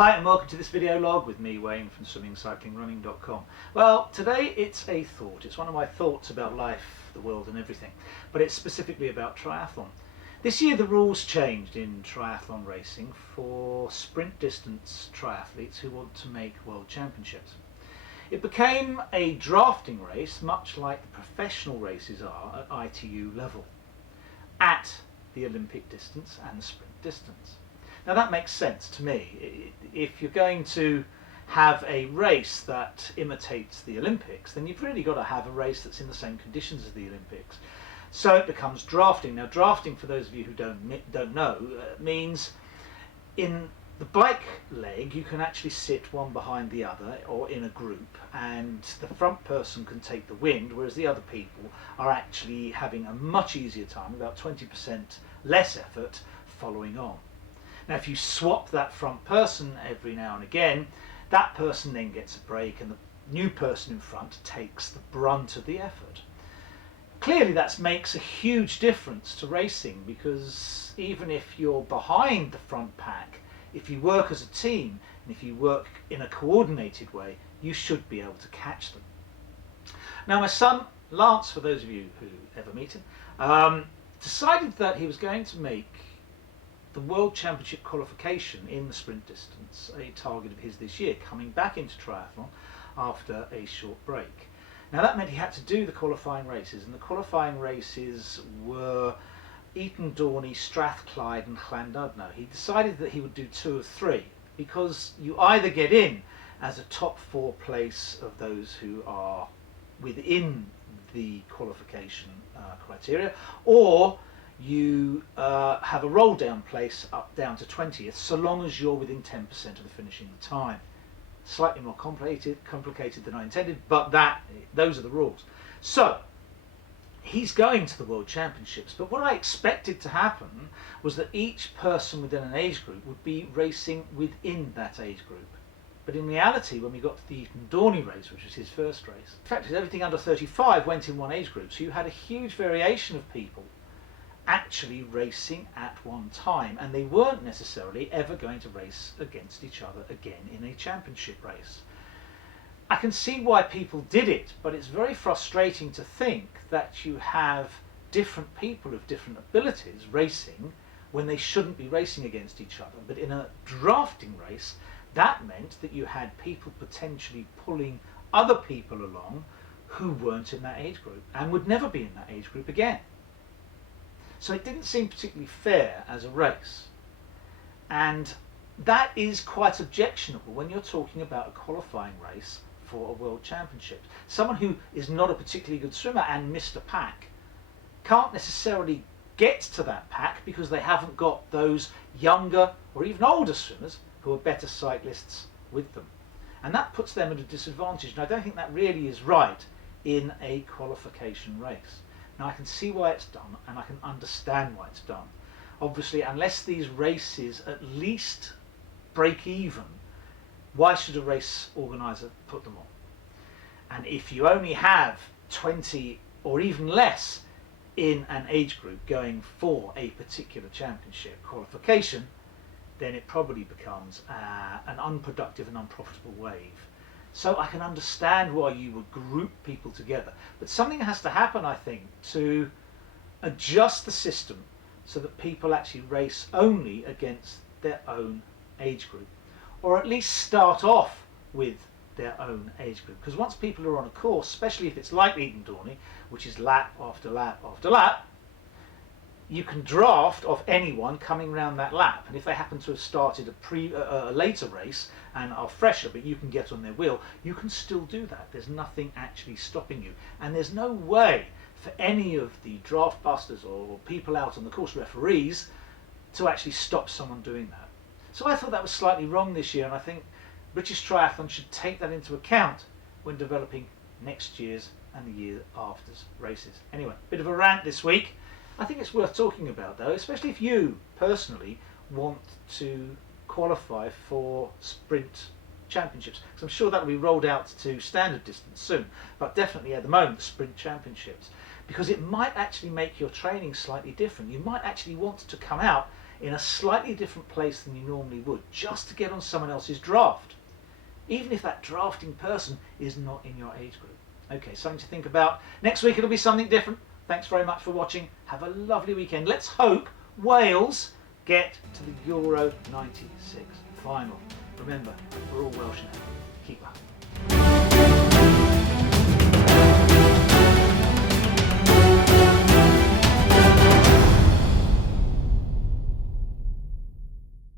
Hi and welcome to this video log with me, Wayne, from SwimCycleRunCoach. Well, today it's a thought. It's one of my thoughts about life, the world and everything, but it's specifically about triathlon. This year the rules changed in triathlon racing for sprint distance triathletes who want to make world championships. It became a drafting race, much like the professional races are at ITU level, at the Olympic distance and the sprint distance. Now that makes sense to me. If you're going to have a race that imitates the Olympics, then you've really got to have a race that's in the same conditions as the Olympics. So it becomes drafting. Now drafting, for those of you who don't know, means in the bike leg you can actually sit one behind the other or in a group, and the front person can take the wind, whereas the other people are actually having a much easier time, about 20% less effort following on. Now if you swap that front person every now and again, that person then gets a break and the new person in front takes the brunt of the effort. Clearly that makes a huge difference to racing, because even if you're behind the front pack, if you work as a team and if you work in a coordinated way, you should be able to catch them. Now my son Lance, for those of you who ever meet him, decided that he was going to make the World Championship qualification in the sprint distance a target of his this year, coming back into triathlon after a short break. Now that meant he had to do the qualifying races, and the qualifying races were Eton Dorney, Strathclyde and Llandudno. He decided that he would do 2 of 3, because you either get in as a top 4 place of those who are within the qualification criteria, or you have a roll down place up down to 20th, so long as you're within 10% of the finishing time. Slightly more complicated than I intended, but those are the rules. So he's going to the World Championships, but what I expected to happen was that each person within an age group would be racing within that age group. But in reality, when we got to the Eton Dorney race, which was his first race, in fact everything under 35 went in one age group, so you had a huge variation of people actually racing at one time, and they weren't necessarily ever going to race against each other again in a championship race. I can see why people did it, but it's very frustrating to think that you have different people of different abilities racing when they shouldn't be racing against each other. But in a drafting race, that meant that you had people potentially pulling other people along who weren't in that age group and would never be in that age group again. So it didn't seem particularly fair as a race, and that is quite objectionable when you're talking about a qualifying race for a world championship. Someone who is not a particularly good swimmer and missed a pack can't necessarily get to that pack because they haven't got those younger or even older swimmers who are better cyclists with them, and that puts them at a disadvantage. And I don't think that really is right in a qualification race. Now I can see why it's done, and I can understand why it's done. Obviously, unless these races at least break even, why should a race organiser put them on? And if you only have 20 or even less in an age group going for a particular championship qualification, then it probably becomes an unproductive and unprofitable wave. So I can understand why you would group people together, but something has to happen, I think, to adjust the system so that people actually race only against their own age group, or at least start off with their own age group. Because once people are on a course, especially if it's like Eton Dorney, which is lap after lap after lap, you can draft off anyone coming around that lap, and if they happen to have started a later race and are fresher, but you can get on their wheel, you can still do that. There's nothing actually stopping you, and there's no way for any of the draft busters or people out on the course, referees, to actually stop someone doing that. So I thought that was slightly wrong this year, and I think British Triathlon should take that into account when developing next year's and the year after's races. Anyway, bit of a rant this week. I think it's worth talking about though, especially if you personally want to qualify for sprint championships, because I'm sure that will be rolled out to standard distance soon, but definitely at the moment the sprint championships, because it might actually make your training slightly different. You might actually want to come out in a slightly different place than you normally would, just to get on someone else's draft, even if that drafting person is not in your age group. Okay, something to think about. Next week it'll be something different. Thanks very much for watching. Have a lovely weekend. Let's hope Wales get to the Euro 96 final. Remember, we're all Welsh now. Keep up.